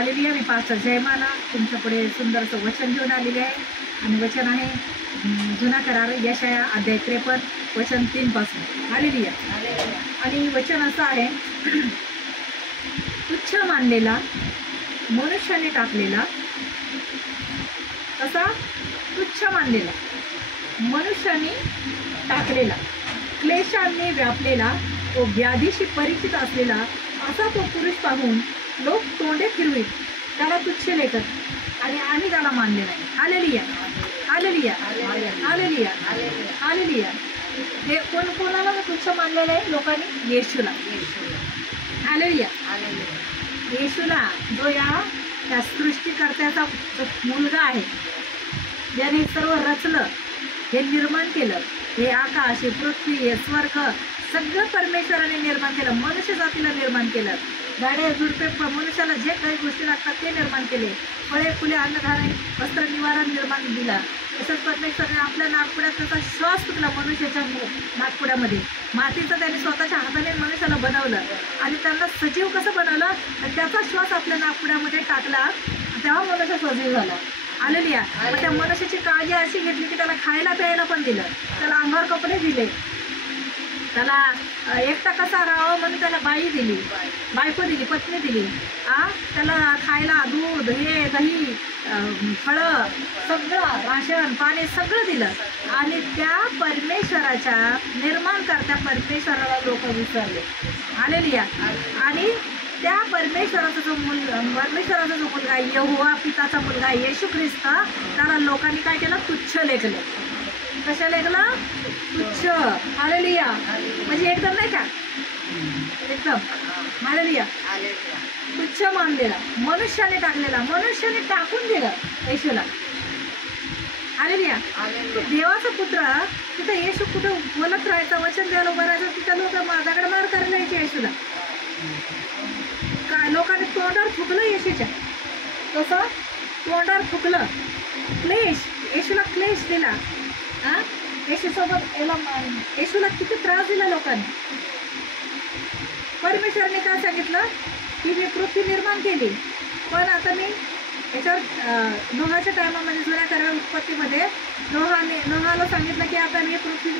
Hallelujah. मी pastor Jaymala तुमच्यापुढे सुंदरसं वचन घेऊन आलेले आहे आणि वचन आहे जुना करार यशाया अध्याय 53 वचन 3 पासून. हालेलुया. आणि वचन असं आहे, तुच्छ मानलेला मनुष्याने टाकलेला, कसा तुच्छ मानलेला मनुष्याने टाकलेला, क्लेशांनी व्यापलेला व व्याधीशी परिचित असलेला असा तो पुरुष पाहून लोक तोंडे फिरवीत त्याला तुच्छ लेखत आणि आम्ही त्याला मानले नाही. हालेलुया. हालेलुया. हालेलुया. हालेलुया. हे कोणाला तुच्छ मानलेलं आहे लोकांनी? येशूला. हालेलुया. येशूला, जो या सृष्टीकर्त्याचा मुलगा आहे, ज्याने सर्व रचलं, हे निर्माण केलं, हे आकाश, हे पृथ्वी, हे स्वर्ग, सगळं परमेश्वराने निर्माण केलं. मनुष्य जातीला निर्माण केलं. झाडे झुडपे मनुष्याला जे काही गोष्टी लागतात ते निर्माण केले. फळे फुले अन्नधान्य वस्त्र निवारण निर्माण दिला. तसंच परमेश्वराने आपल्या नागपुड्यात त्याचा श्वास फुटला. मनुष्याच्या नागपुड्यामध्ये मातीचं त्याने स्वतःच्या हाताने मनुष्याला बनवलं आणि त्यांना सजीव कसं बनवलं, तर त्याचा श्वास आपल्या नागपुड्यामध्ये टाकला, तेव्हा मनुष्य सजीव झाला. हालेलुया. मग त्या मनुष्याची काळजी अशी घेतली की त्याला खायला प्यायला पण दिलं, त्याला अंगावर कपडे दिले, त्याला एकटा कसा राहावं म्हणून त्याला बायको दिली, पत्नी दिली. त्याला खायला दूध, हे दही, फळं, सगळं राशन पाणी सगळं दिलं. आणि त्या परमेश्वराच्या निर्माणकर्त्या परमेश्वराला लोक विसरले. हालेलुया. आणि त्या परमेश्वराचा जो मुलगा यहोवा पिताचा मुलगा येशू ख्रिस्त, त्याला लोकांनी काय केलं? तुच्छ लेखलं. कशा लेखलं? तुच्छ. हालेलुया. म्हणजे एकदम नाही का, एकदम. हालेलुया. तुच्छ मानलेला, मनुष्याने टाकलेला, मनुष्याने टाकून दिलं येशूला. हालेलुया. देवाचा पुत्र तिथं येशू कुठं बोलत राहायचा, वचन द्यायला उभं राहायचं, तिथं लोक दगडमार करायला यायचे येशूला. काय लोकांनी तोंडावर थुकलं येशूच्या, कसं तोंडावर थुकलं. क्लेश, येशूला क्लेश दिला. येशूला किती त्रास दिला लोकांनी. परमेश्वराने काय सांगितलं की मी पृथ्वी निर्माण केली, पण आता मी याच्यावर नोहाच्या टायमामध्ये जुन्या करार उत्पत्तीमध्ये नोहाला सांगितलं की आता मी पृथ्वी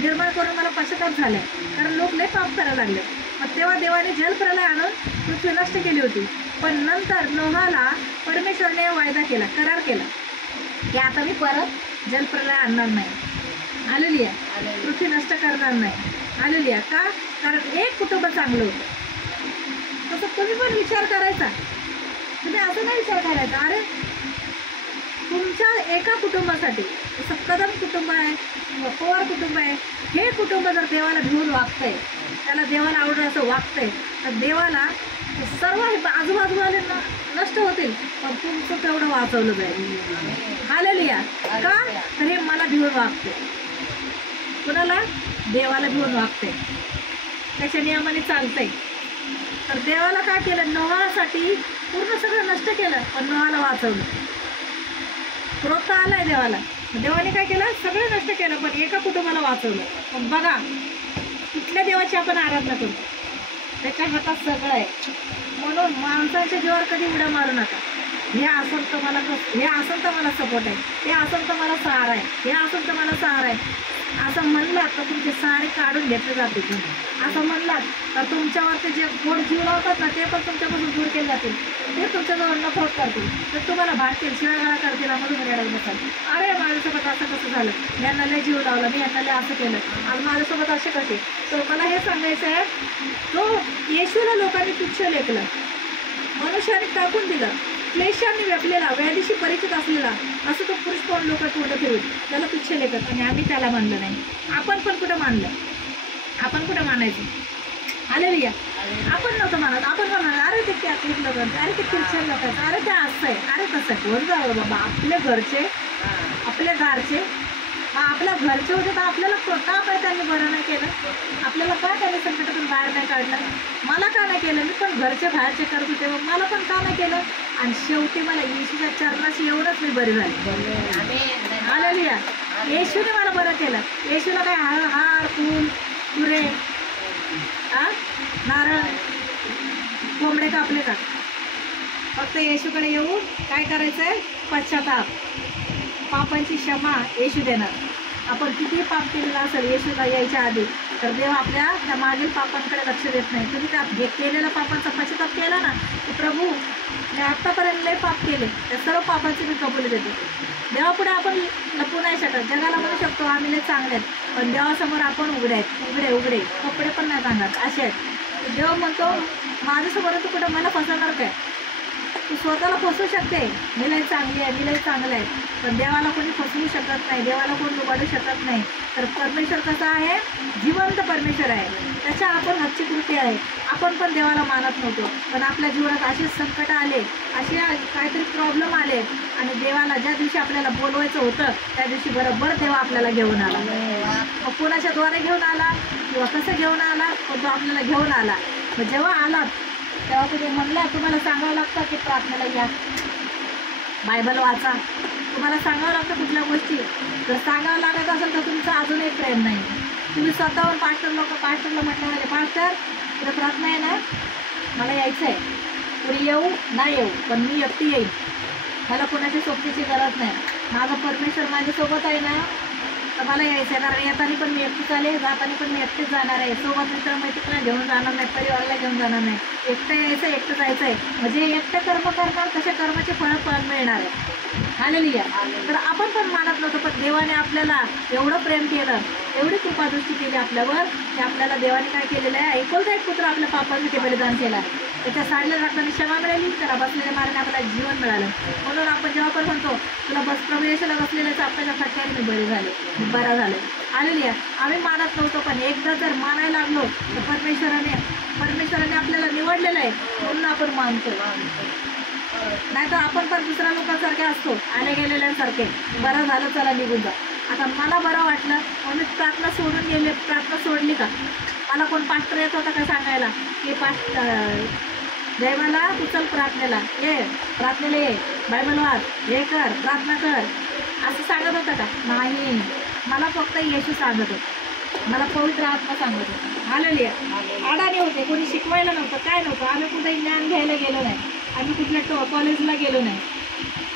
निर्माण करून मला पश्चाताप झालाय, कारण लोक लय पाप करायला लागले. मग तेव्हा देवाने जलप्रलय आणून पृथ्वी नष्ट केली होती. पण नंतर नोहाला परमेश्वरने वायदा केला, करार केला की आता मी परत जलप्रलय आणणार नाही. हालेलुया. पृथ्वी नष्ट करणार नाही. हालेलुया. का? कारण एक कुटुंब चांगलं होतं. तसं तुम्ही पण विचार करायचा. तुम्ही असं नाही विचार करायचा, अरे तुमच्या एका कुटुंबासाठी, जसं कदम कुटुंब आहे, पवार कुटुंब आहे, हे कुटुंब जर देवाला भिवून वागतंय, त्याला देवाला आवडत असं वागतंय, तर देवाला सर्व हे आजूबाजूवाले नष्ट होतील, पण तुमचं तेवढं वाचवलं जाईल. हालेलुया. का? तर हे मला भिवून वागते. कुणाला? देवाला भिवून वागते, त्याच्या नियमाने चालतंय. तर देवाला काय केलं? नोहासाठी पूर्ण सगळं नष्ट केलं, पण नोहाला वाचवलं. क्रोध आलाय देवाला, देवाने काय केलं? सगळं नष्ट केलं, पण एका कुटुंबाला वाचवलं. पण बघा, कुठल्या देवाची आपण आराधना करतो? त्याच्या हातात सगळं आहे. म्हणून माणसाच्या जीवावर कधी उड्या मारू नका. हे असेल तर मला हे असेल तर मला सपोर्ट आहे, हे असेल तर मला सहारा आहे, हे असेल तर मला सहारा आहे, असं म्हणलात तर तुमचे सहारे काढून घेतले जातील. असं म्हणलात तर तुमच्यावरती जे गोड जीव लावतात ना, ते पण तुमच्यापासून दूर केले जातील. ते तुमच्याजवळ नफरत करतील, तर तुम्हाला भांडतील, शिवागाळा करतील, आम्हाला रडायला बसाल. अरे माझ्यासोबत असं कसं झालं, मी यांना लय जीव लावला, मी यांना लय असं केलं, आज माझ्यासोबत असे कसे. तर मला हे सांगायचं आहे, तो येशूला लोकांनी तुच्छ लेखलं, मनुष्याने टाकून दिलं, क्लेशांनी व्यापलेला, व्याधीशी परिचित असलेला असं तो पुरुष पाहून लोक तोंड फिरून त्याला तुच्छ लेखत. आणि आम्ही त्याला मानलं नाही. आपण पण कुठं मानलं? आपण कुठं मानायचं? हालेलुया. आपण नव्हतं मानत. आपण म्हणाल अरे ते कॅथलिक लोकांचं, अरे ते ख्रिश्चन लोकांचं, अरे ते असं आहे, अरे तसं आहे. कोण जावं बाबा? आपल्या घरचे, आपल्या घरचे, आपल्या घरचे होते तर आपल्याला का काय त्यांनी बरं नाही केलं? आपल्याला का त्यांनी संकटातून बाहेर नाही काढलं? मला का नाही केलं? मी पण घरचे बाहेरचे करत होते, मग मला पण का नाही केलं? आणि शेवटी मला येशूच्या चरणाशी एवढंच मी बरी झाली. हालेलुया. येशूने मला बरं केलं. येशूला काय हार फूल तुरे नारळ कोंबडे कापले का? फक्त येशूकडे येऊन काय करायचंय? पश्चाताप, पापांची क्षमा येशू देणार. आपण किती पाप केलेलं असेल येशूला यायच्या आधी, तर देव आपल्या त्या मागील पापांकडे लक्ष देत नाही. तुम्ही त्या केलेल्या पापांचा पश्चाताप केला ना, की प्रभू मी आत्तापर्यंत लय पाप केले, त्या सर्व पापांची मी कबुली देते. देवापुढे आपण लपू नाही शकत. जगाला म्हणू शकतो आम्ही लय चांगले आहेत, पण देवासमोर आपण उघडे आहेत, उघडे कपडे पण नाही सांगत असे आहेत. देव म्हणतो माझ्यासमोर तू कुठं मला फसवणार काय? तू स्वतःला फसवू शकते, मी लय चांगली आहे, मी लय चांगलं आहे, पण देवाला कोणी फसवू शकत नाही, देवाला कोणी लुबाडू शकत नाही. तर परमेश्वर कसा आहे? जिवंत परमेश्वर आहे. त्याच्या आपण हातची कृती आहे. आपण पण देवाला मानत नव्हतो, पण आपल्या जीवनात असे संकट आले, असे काहीतरी प्रॉब्लेम आले, आणि देवाला ज्या दिवशी आपल्याला बोलवायचं होतं त्या दिवशी बरोबर देव आपल्याला घेऊन आला. मग कोणाच्या द्वारे घेऊन आला किंवा कसं घेऊन आला, पण तो आपल्याला घेऊन आला. मग जेव्हा आला तेव्हा तुम्ही म्हणला तुम्हाला सांगावं लागतं की प्रार्थनेला या, बायबल वाचा, तुम्हाला सांगावं लागतं कुठल्या गोष्टी. जर सांगावं लागत असेल तर तुमचं अजूनही प्रेम नाही. तुम्ही स्वतःहून पास्टरला म्हटलं म्हणजे पास्टर तुला प्रार्थना आहे ना, मला यायचं आहे, कोणी येऊ नाही येऊ, पण मी एकटी येईल, मला कोणाच्या सोबतीची गरज नाही, माझा परमेश्वर माझ्यासोबत आहे ना, तर मला यायचं आहे. कारण येताना पण मी एकटीच आले, जाताना पण मी एकटीच जाणार आहे. सोबत मित्रमैत्रिणीला घेऊन जाणार नाही, परिवाराला घेऊन जाणार नाही, एकटं यायचं, एकटं जायचं आहे. म्हणजे एकटं कर्म करणार तशा कर्माचे फळ मिळणार आहे. हालेलुया. तर आपण पण मानत नव्हतं, पण देवाने आपल्याला एवढं प्रेम केलं, एवढी कृपादृष्टी केली आपल्यावर, की आपल्याला देवाने काय केलेलं आहे? एकुलता एक पुत्र आपल्या पापांसाठी बलिदान केलं आहे. त्याच्या साडल्या रक्ताने क्षमा मिळाली, त्याला बसलेल्या मार्गाने आपल्याला जीवन मिळालं. म्हणून आपण जेव्हा पण म्हणतो तुला प्रभू येशूला बसलेल्याचं आपल्याच्या फटक्याने मी बरी झाले, मी बरा झाले. हालेलुया. आम्ही मानत नव्हतो, पण एकदा जर मानायला लागलो तर परमेश्वराने आपल्याला निवडलेलं आहे म्हणून आपण मानतो. नाहीतर आपण पण दुसऱ्या लोकांसारखे असतो, आले गेलेल्यांसारखे, बरं झालं चला निघून जा. आता मला बरं वाटलं म्हणून प्रार्थना सोडून गेले. प्रार्थना सोडली का? मला कोण पास्टर येत होता का सांगायला की जयमाला तू चल प्रार्थनेला ये, प्रार्थनेला ये, बायबल वाच, हे कर, प्रार्थना कर, असं सांगत होतं का? नाही. मला फक्त येशू सांगत होतं, मला पवित्र आत्मा सांगत होता. हालेलुया. अडाणी होते, कोणी शिकवायला नव्हतं, काय नव्हतं. आम्ही कुठेही ज्ञान घ्यायला गेलो नाही, आम्ही कुठल्या कॉलेजला गेलो नाही.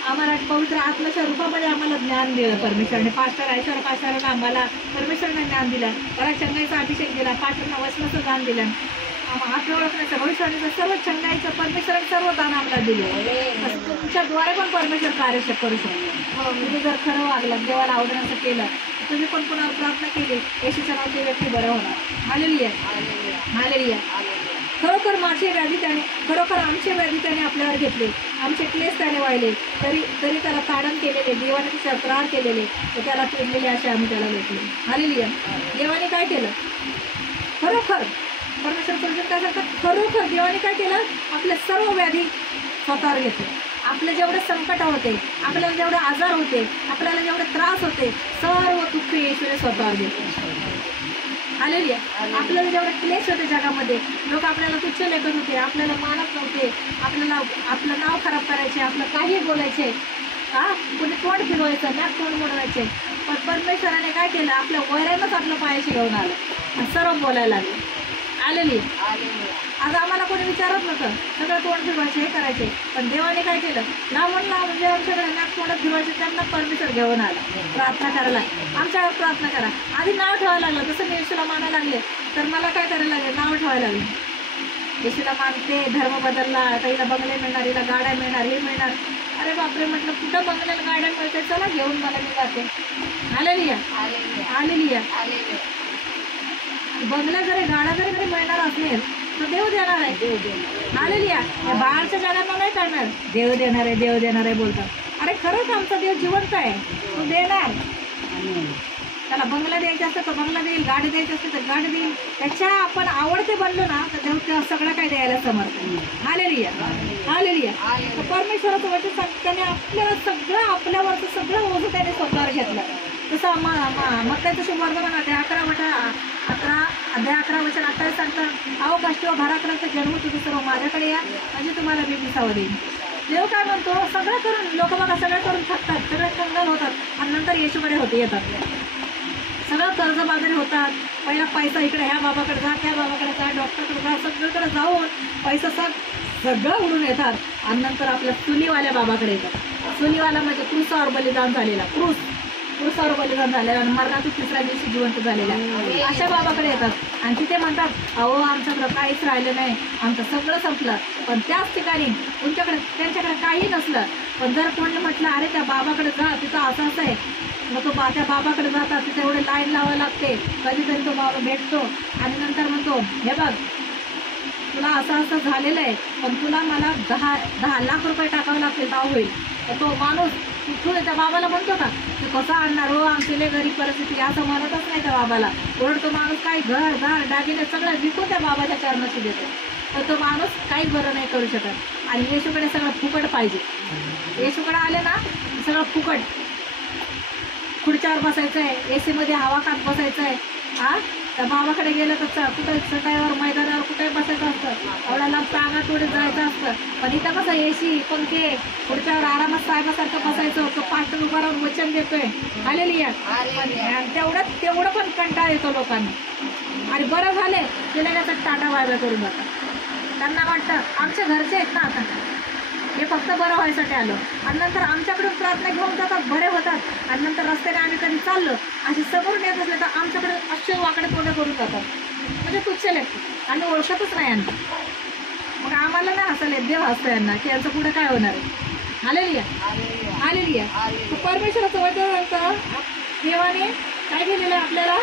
आम्हाला पवित्र आत्म्याच्या रूपामध्ये आम्हाला ज्ञान दिलं परमेश्वराने. पास्टरांना आम्हाला परमेश्वराने ज्ञान दिलं, बऱ्याच चंगाईचा अभिषेक दिला, पास्टरांना वचनाचं दान दिलं, आत्मा ओळखण्याचं, भविष्यवाणीचं सर्व चंगाईचं परमेश्वराने सर्व दान आम्हाला दिले. तुमच्याद्वारे पण परमेश्वर कार्य करू शकतो. तुम्ही जर खरं वागलं, देवाला आवडण्याचं केलं, तुम्ही पण कुणावर प्रार्थना केली, येशूच्या नावात ते व्यक्ती बरं होणार. हालेलुया. हालेलुया. खरोखर माझे व्याधी त्याने, खरोखर आमचे व्याधी त्याने आपल्यावर घेतले, आमचे क्लेश त्याने वाहिले, तरी त्याला ताडण केलेले, देवाने त्याच्यावर प्रहार केलेले, तर त्याला पेरलेले असे आम्ही त्याला भेटले. हालेलुया. देवाने काय केलं? खरोखर परमेश्वर समजून काय सांगतात? खरोखर देवाने काय केलं? आपले सर्व व्याधी स्वतःवर घेतले. आपले जेवढे संकट होते, आपल्याला जेवढे आजार होते, आपल्याला जेवढे त्रास होते, सर्व दुःख येशूने स्वतःवर घेतले. हालेलुया. आपल्याला जेवढे क्लेश होते जगामध्ये, लोक आपल्याला तुच्छ लेखत होते, आपल्याला मानत नव्हते, आपल्याला आपलं नाव खराब करायचे, आपलं काही बोलायचे, कोणी तोंड फिरवायचं, नाक तोंड मोडवायचे, पण परमेश्वराने काय केलं? आपल्या वैरानंच आपलं पायाशी घेऊन आलं आणि सर्व बोलायला लागले. हालेलुया. आज आम्हाला कोणी विचारत नव्हतं, सगळं तोंड फिरवायचे, हे करायचे, पण देवाने काय केलं? लावून म्हणजे आमच्याकडे नाक तोंडात फिरवायचे, त्यांना परमेश्वर घेऊन आला. प्रार्थना करायला, आमच्यावर प्रार्थना करा. आधी नाव ठेवायला लागलं. तसं मी येशूला मानायला लागले, तर मला काय करायला लागले? नाव ठेवायला लागले. येशूला मानते, धर्म बदलला, आता हिला बंगले मिळणार, हिला गाड्या मिळणार, हे मिळणार. अरे बापरे, म्हटलं कुठं बंगल्याला गाड्या मिळते, चला घेऊन मला मी जाते. हालेलुया. हालेलुया. बंगल्या जरी गाड्या जरी मिळणार असेल तर देव देणार आहे. देव देणार. हालेलुया. या बाळच्या जगांना नाही करणार, देव देणार आहे, देव देणार आहे बोलतात. अरे खरंच आमचा देव जिवंत आहे, तो देणार. त्याला बंगला द्यायचा असतं तर बंगला देईल, गाडी द्यायची असते तर गाडी देईल. त्याच्या आपण आवडते बनलो ना तर देव तेव्हा सगळं काय द्यायला समर्थ. हालेलुया. हालेलुया. तर परमेश्वराचं वचन सांगतं, त्याने आपल्याला सगळं, आपल्यावरचं सगळं ओझं त्याने स्वतःवर घेतलं. तसं मग काय तसं वर्धमान अध्याय 11 वचन 28 सांगतं, अहो कष्ट घराकडे जन्म तुम्ही सर्व माझ्याकडे या, म्हणजे तुम्हाला मी विसावं देईन. देव काय म्हणतो? सगळं करून, लोक बघा सगळं करून थकतात, सगळे कंगाल होतात आणि नंतर येशूकडे येतात. सगळं कर्जबाजारी होतात. पहिला पैसा इकडे ह्या बाबाकडे जा, त्या बाबाकडे जा, डॉक्टरकडे जा, सगळीकडे जाऊन पैसा सगळं उडून येतात आणि नंतर आपल्या चुलीवाल्या बाबाकडे येतात. चुलीवाला म्हणजे क्रूसावर बलिदान झालेला, क्रूसावर बलिदान झालेला आणि मरणातून तिसऱ्या दिवशी जिवंत झालेला अशा बाबाकडे येतात आणि तिथे म्हणतात अहो आमच्याकडं काहीच राहिलं नाही, आमचं सगळं संपलं. पण त्याच ठिकाणी त्यांच्याकडे काही नसलं, पण जर कोणी म्हटलं अरे त्या बाबाकडे जा, तिथं असं असं आहे, मग तो त्या बाबाकडे जातात, तिथे एवढे लाईन लावावं लागते, कधीतरी तो बाबा भेटतो आणि नंतर म्हणतो हे बघ तुला असं असं झालेलं आहे, पण तुला मला 10 लाख रुपये टाकावे लागतील का होईल. तर तो माणूस तिथून त्या बाबाला म्हणतो का तू कसं आणणार हो, आमची लय गरीब परिस्थिती, असं म्हणतच नाही त्या बाबाला. उलट तो माणूस काही घर दागिने सगळं विकून त्या बाबाच्या चरणाशी देतो. तर तो माणूस काही बरं नाही करू शकत आणि येशूकडे सगळं फुकट पाहिजे. येशूकडे आले ना सगळं फुकट, खुर्च्यावर बसायचं आहे, AC मध्ये हवा खात बसायचं आहे. त्या बाबाकडे गेलं तर कुठे चटाईवर मैदानावर कुठे बसायचं असतं, एवढ्या लांब टांगा तोडे जायचं असतं. पण इथं कसं AC पंखे, खुर्च्यावर आरामात साहेबासारखं बसायचं, तो पाठ उभा राहून वचन देतोय हालेलुया. तेवढं पण कंटाळा येतो लोकांना आणि बरं झाले ते लगेच टाटा वायबा करून जातात. त्यांना वाटतं आमच्या घरचे आहेत ना आता, हे फक्त बरं व्हायसाठी आलं आणि नंतर आमच्याकडून प्रार्थना घेऊन जातात, बरे होतात आणि नंतर रस्त्याने आम्ही कधी चाललो अशी समोरून येत असले तर आमच्याकडे अक्षय वाकडे तोंड करून जातात, म्हणजे तुच्छे लेखतात आणि ओळखतच नाही यांना. मग आम्हाला नाही हसायला देव हसतो यांना की यांचं पुढे काय होणार आहे. Hallelujah hallelujah. परमेश्वराचं वचन देवाने काय केलेलं आहे आपल्याला,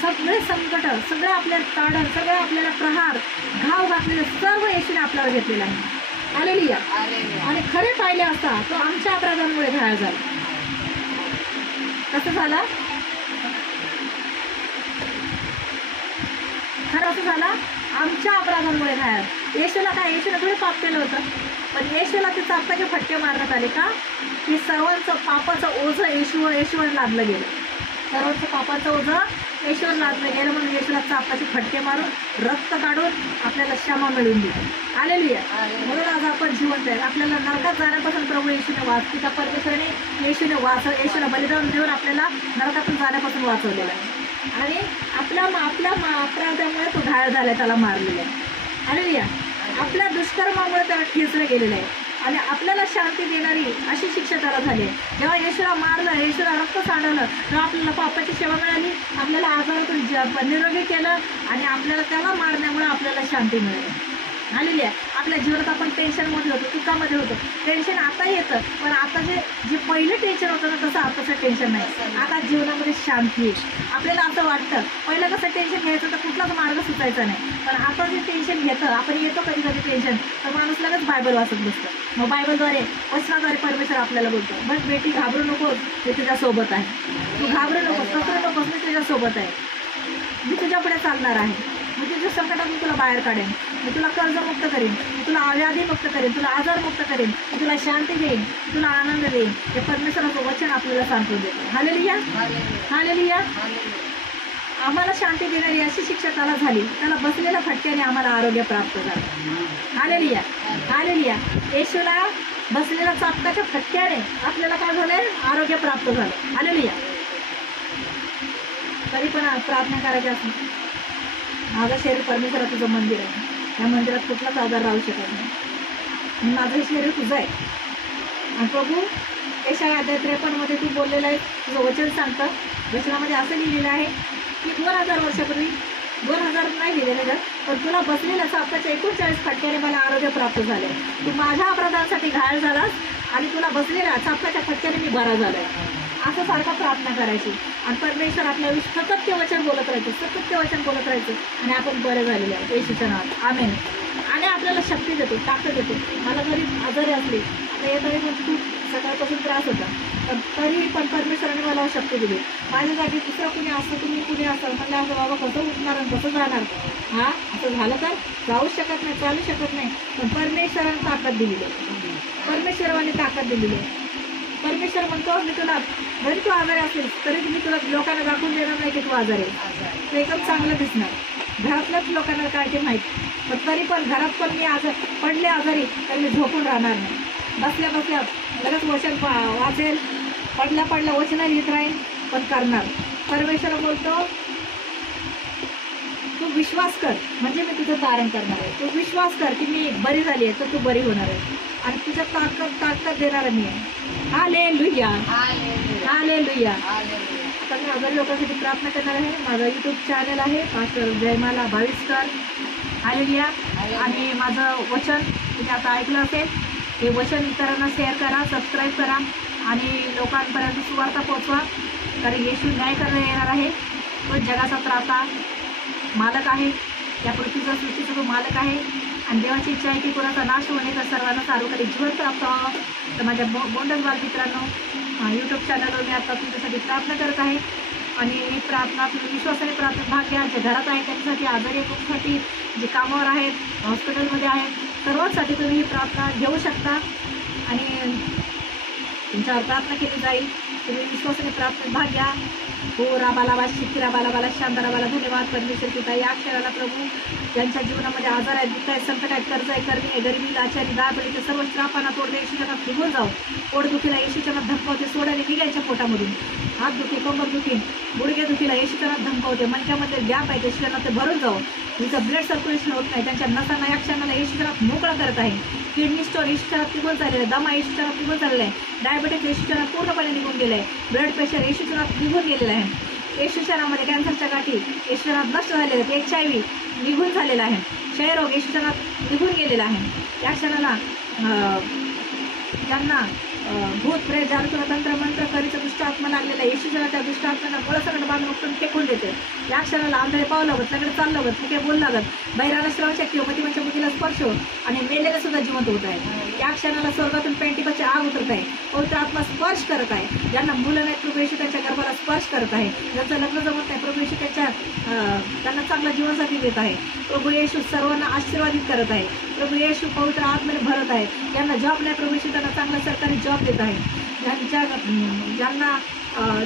सगळे संकट, सगळे आपल्या ताडण, सगळे आपल्याला प्रहार, घाव घातलेले सर्व येशूने आपल्याला घेतलेलं आहे. हालेलुया. आणि खरे पाहिले असता तो आमच्या अपराधांमुळे घायल झाला. कसं झालं, खरं असं झालं आमच्या अपराधांमुळे घायल. येशूला काय, येशूला थोडे पाप केलं होतं, पण येशूला ते चापकाचे फटके मारण्यात आले का की सर्वांचं पापाचं ओझं येशूवर लादलं गेलं. सर्वांचं पापाचं ओझं येशूवर लादलं गेलं म्हणून येशूला चापाचे फटके मारून रक्त काढून आपल्याला क्षमा मिळवून दिली. हालेलुया. म्हणून आज आपण जिवंत आहे. आपल्याला नरकात जाण्यापासून प्रभू येशूने त्या परमेश्वराने येशूला बलिदान देऊन आपल्याला नरकातून जाण्यापासून वाचवलेलं आहे आणि आपल्या अपराधामुळे तो घायल झालाय, त्याला मारलेला आहे. हालेलुया. आपल्या दुष्कर्मामुळे त्याला ठेचलं गेलेलं आहे आणि आपल्याला शांती देणारी अशी शिक्षा त्याला झाली. जेव्हा येशूला मारलं, येशूला रक्त सांडवलं, तेव्हा आपल्याला पापाची सेवा मिळाली, आपल्याला आजारातून निरोगी केलं आणि आपल्याला त्याला मारण्यामुळे आपल्याला शांती मिळाली. हालेलुया. आपल्या जीवनात आपण टेन्शनमध्ये होतो, दुःखामध्ये होतो. टेन्शन आता येतं, पण आता जे पहिलं टेन्शन होतं ना तसं आताचं टेन्शन नाही. आता जीवनामध्ये शांती आहे. आपल्याला असं वाटतं पहिलं कसं टेन्शन घ्यायचं तर कुठलाच मार्ग सुचायचा नाही, पण आता जे टेन्शन घेतं, आपण येतो कधी टेन्शन तर माणूस लगेच बायबल वाचत बसतं. मग बायबलद्वारे वचनाद्वारे परमेश्वर आपल्याला बोलतो, बस बेटी घाबरू नकोस, मी तुझ्यासोबत आहे. तू घाबरू नकोस, कचरू नकोस, मी तुझ्यासोबत आहे. मी तुझ्या पुढे चालणार आहे. मी तुझ्या संकटातून तुला बाहेर काढेन. मी तुला कर्जमुक्त करेन, मी तुला व्याधीमुक्त करेन, तुला आजारमुक्त करेन, मी तुला शांती देईन, तुला आनंद देईन. हे परमेश्वराचं वचन आपल्याला सांगतो देतो. Hallelujah hallelujah. आम्हाला शांती देणारी अशी शिक्षा त्याला झाली, त्याला बसलेल्या फटक्याने आम्हाला आरोग्य प्राप्त झालं. Hallelujah hallelujah. येशूला बसलेल्या चापकाच्या फटक्याने आपल्याला काय झालंय, आरोग्य प्राप्त झालं. हालेलुया. तरी पण प्रार्थना करायची असं, माझं शरीर परमेश्वराचं मंदिर आहे, या मंदिरात कुठलाच आजार राहू शकत नाही आणि माझं शरीर तुझं आहे. आणि प्रभू यशाया 53 तू बोललेलं आहे, तुझं वचन सांगतं. वचनामध्ये असं लिहिलेलं आहे की 2000 वर्षापूर्वी, 2000 नाही लिहिलेलं पण तुला बसलेल्या चापकाच्या 39 फटक्याने मला आरोग्य प्राप्त झाले. तू माझ्या अपराधांसाठी घायल झालास आणि तुला बसलेल्या चापकाच्या फटक्याने मी बरा झालाय. असं सारखं प्रार्थना करायची आणि परमेश्वर आपल्या सतत ते वचन बोलत राहायचं, सतत ते वचन बोलत राहायचं आणि आपण बरे झालेले आहे येशूच्या नावात. आमेन. आणि आपल्याला शक्ती देतो, ताकद देतो. मला जरी आजारी असली, आता येताना पण खूप सकाळपासून त्रास होता, पण तरीही पण परमेश्वराने मला शक्ती दिली. माझ्या जागी दुसरं कुणी असतं, तुम्ही कुणी असाल, म्हणलं असं बाबा कसं उठणार आणि कसं जाणार, असं झालं तर जाऊच शकत नाही, चालू शकत नाही. पण परमेश्वराने ताकद दिलेली आहे, परमेश्वराने ताकद दिलेली आहे. परमेश्वर म्हणतो मी तुला, जरी तू आजारी असेल तरी मी तुला लोकांना दाखवून देणार नाही की तू आजारी आहे. ते एकदम चांगलं दिसणार, घरातल्याच लोकांना काय ते माहीत, पण तरी पण घरात पण मी पडले आजारी तर मी झोपून राहणार नाही. बसल्या बसल्या लगेच वचन वाचेल, पडल्या वचन लिहित राहील, पण करणार. परमेश्वर बोलतो विश्वास कर म्हणजे मी तुझं तारण करणार आहे. तू विश्वास कर की मी बरी झाली आहे तर तू बरी होणार आहे आणि तुझ्या ताकद देणारा मी आहे. Hallelujah, hallelujah. आता मी आजारी लोकांसाठी प्रार्थना करणार आहे. माझा यूट्यूब चॅनल आहे पास्टर जयमाला भाविस्कर. हालेलुया. आणि माझं वचन तुम्ही आता ऐकलं असेल, हे वचन इतरांना शेअर करा, सबस्क्राईब करा आणि लोकांपर्यंत सुवार्ता पोचवा. कारण येशू न्याय करण्यात येणार आहे. तो जगाचा त्राता मालक आहे, या पृथ्वीचा सृष्टीचा तो मालक आहे आणि देवाची इच्छा आहे की कोणाचा नाश होणे तर सर्वांना सार्वकाली जीवन प्राप्त व्हावं. तर माझ्या बोंडस बालमित्रांनो, यूट्यूब चॅनलवर मी आता तुमच्यासाठी प्रार्थना करत आहे आणि ही प्रार्थना तुम्ही विश्वासाने प्रार्थना भाग घ्या. जे घरात आहे त्यांच्यासाठी, आजारी लोकांसाठी, जे कामावर आहेत, हॉस्पिटलमध्ये आहेत, सर्वांसाठी तुम्ही ही प्रार्थना घेऊ शकता आणि तुमच्यावर प्रार्थना केली जाईल. तुम्ही विश्वासाने प्रार्थनेत भाग घ्या. हो राबालाबा शिक्की बाला शांताराबाला. धन्यवाद परमेश्वर पिता. या क्षणाला प्रभू ज्यांच्या जीवनामध्ये आजार आहेत, दुःख आहेत, संकट आहेत, कर्ज आहे, करणी आहे, गरिबी, लाचारी, दाबळीचे सर्व श्रापांना तोडले येशूच्या नावात निघून जाऊ. पोटदुखीला येशूच्या नावात धमकावते, सोडाने निघायच्या पोटामधून. हात दुखी, कंबर दुखी, गुडघे दुखीला येशूच्या नावात धमकावते. मणक्यामध्ये गॅप आहे येशूच्या नावात ते भरून जाऊ. तिचं ब्लड सर्क्युलेशन होत नाही, त्यांच्या नसांना या क्षणाला येशूच्या नावात मोकळा करत आहे. किडनी स्टोन येशूच्या नावात निघून चाललेलं आहे, दमा येशूच्या नावात निघून चाललेला आहे, डायबिटीस येशूच्या नावात पूर्णपणे निघून गेलं आहे, ब्लड प्रेशर येशूच्या नावात निघून गेलेलं आहे. येशूच्या नावामध्ये कॅन्सरच्या गाठी येशूच्या नावात नष्ट झालेल्या आहेत. HIV निघून झालेला आहे. क्षयरोग येशूच्या नावात निघून गेलेला आहे. या क्षणाला ज्यांना भूत प्रेत जादू तंत्र मंत्र करीचं दुष्ट आत्मा लागलेला आहे, येशूच्या त्या दुष्ट आत्म्यांना गोळासकट बांधून उठून फेकून देते. या क्षणाला आंधळे पाव लागत, सगळे चाल लागत, मुके बोल लागत, बहिराला श्रवणशक्ती, मतिमंच्या बुद्धीला स्पर्श आणि मेलेले सुद्धा जिवंत होत आहे. या क्षणाला स्वर्गातून पेंटिकाची आग उतरत आहे. पवित्र आत्मा स्पर्श करत आहे. ज्यांना मुलं नाहीत प्रभू येशू त्यांच्या गर्भाला स्पर्श करत आहे. ज्यांचं लग्न जमत नाही प्रभू येशू त्यांना चांगला जीवनसाथी देत आहे. प्रभू येशू सर्वांना आशीर्वादित करत आहे. प्रभू येशू पवित्र आत्म्याने भरत आहे. ज्यांना जॉब नाही प्रभू येशू त्यांना चांगला सरकारी जॉब देत आहे.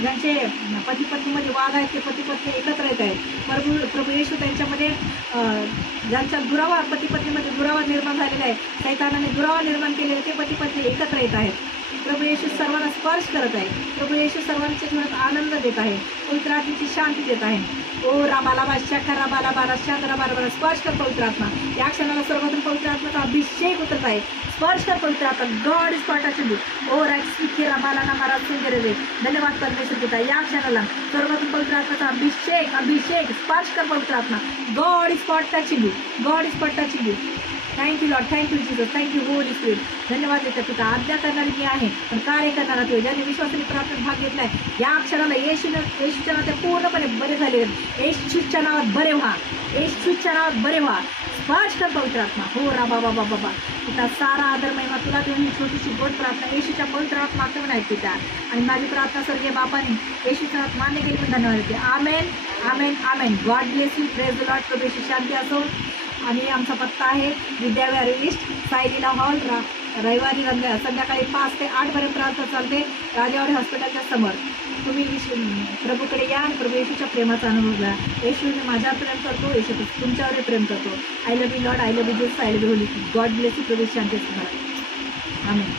ज्यांचे पती पत्नीमध्ये वाद आहेत ते पती पत्नी एकत्र येत आहेत. प्रभू येशू त्यांच्यामध्ये ज्यांच्या दुरावा पती पत्नीमध्ये दुरावा निर्माण झालेला आहे, सैतानाने दुरावा निर्माण केलेले ते पती पत्नी एकत्र येत आहेत. प्रभू येशू सर्वांना स्पर्श करत आहे. प्रभू येशू सर्वांच्या जीवनात आनंद देत आहे. पवित्र आत्म्याची शांती देत आहे. ओ राबालाबा शखरा बाला शांतरा बाला स्पर्श कर पवित्र आत्मा. या क्षणाला सर्वातून पवित्र आत्म्याचा अभिषेक उतरत आहे. स्पर्श कर पवित्र आत्मा. गॉड इज पार्टाची ओ राखिरा बाला ना महाराज सुंदर. धन्यवाद परमेश्वर पिता. या क्षणाला सर्वातून पवित्र आत्म्याचा अभिषेक स्पर्श कर पवित्र आत्मा. गॉड इज पार्टाची गॉड इज पार्टाची. Thank you Lord, thank you Jesus, thank you Holy Spirit. धन्यवाद देतात पिता. आज्ञा करणारी मी आहे पण कार्य करणारा तू. ज्यांनी विश्वासाने प्रार्थनेत भाग घेतलाय या क्षणाला येशूच्या नावात पूर्णपणे बरे झाले. येशूच्या नावात बरे व्हा. येशूच्या नावात बरे व्हा. स्पर्श कर पवित्र आत्मा. हो रा बाबा बाबा बाबा पिता. सारा आदर महिमा तुला देऊन ही छोटीशी गोड प्रार्थना येशूच्या पवित्र आत्मा आठवण आहे पिता. आणि माझी प्रार्थना स्वर्गीय बापाने येशूच्या नावात मान्य केली पण धन्यवाद देते. Amen amen amen. God bless you. Praise the Lord. प्रभू येशू शांती असो. आणि आमचा पत्ता आहे विद्याविहार ईस्ट, साईलीला हॉल, रविवारी संध्याकाळी 5 ते 8 पर्यंत प्रार्थना चालते राजावाडी हॉस्पिटलच्या समोर. तुम्ही प्रभूकडे या आणि प्रभू येशूच्या प्रेमाचा अनुभव घ्या. येशूने माझ्यावर प्रेम करतो, येशू तुमच्यावर प्रेम करतो. I love you Lord, I love you Jesus, I love you holy. God bless you. प्रभू शांती असो. आमेन.